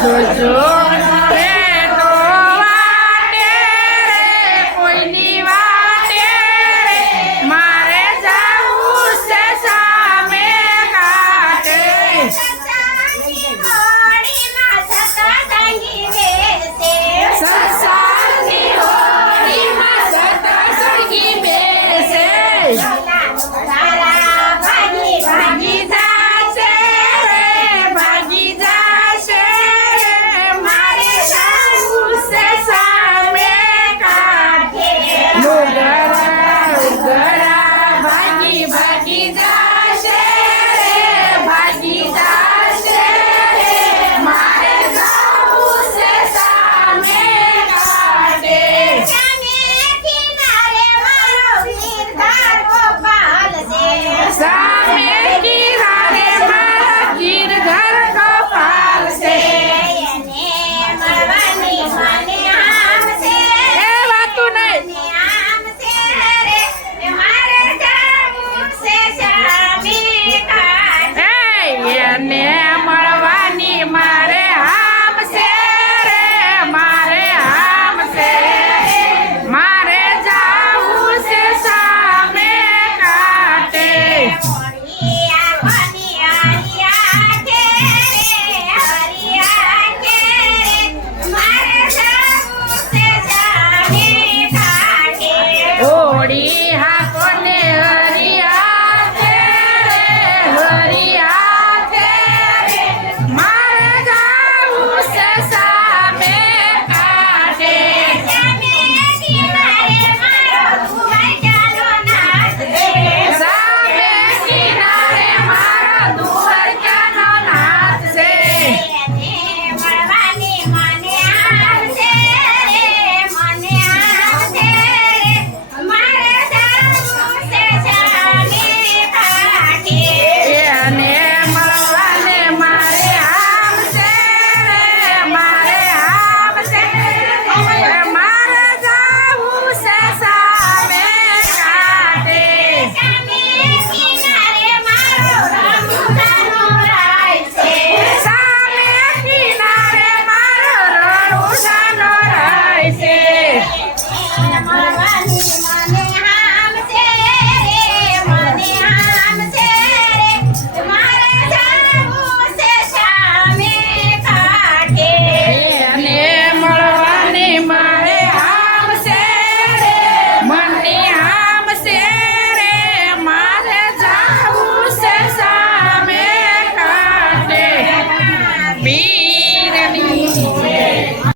左左 yeah.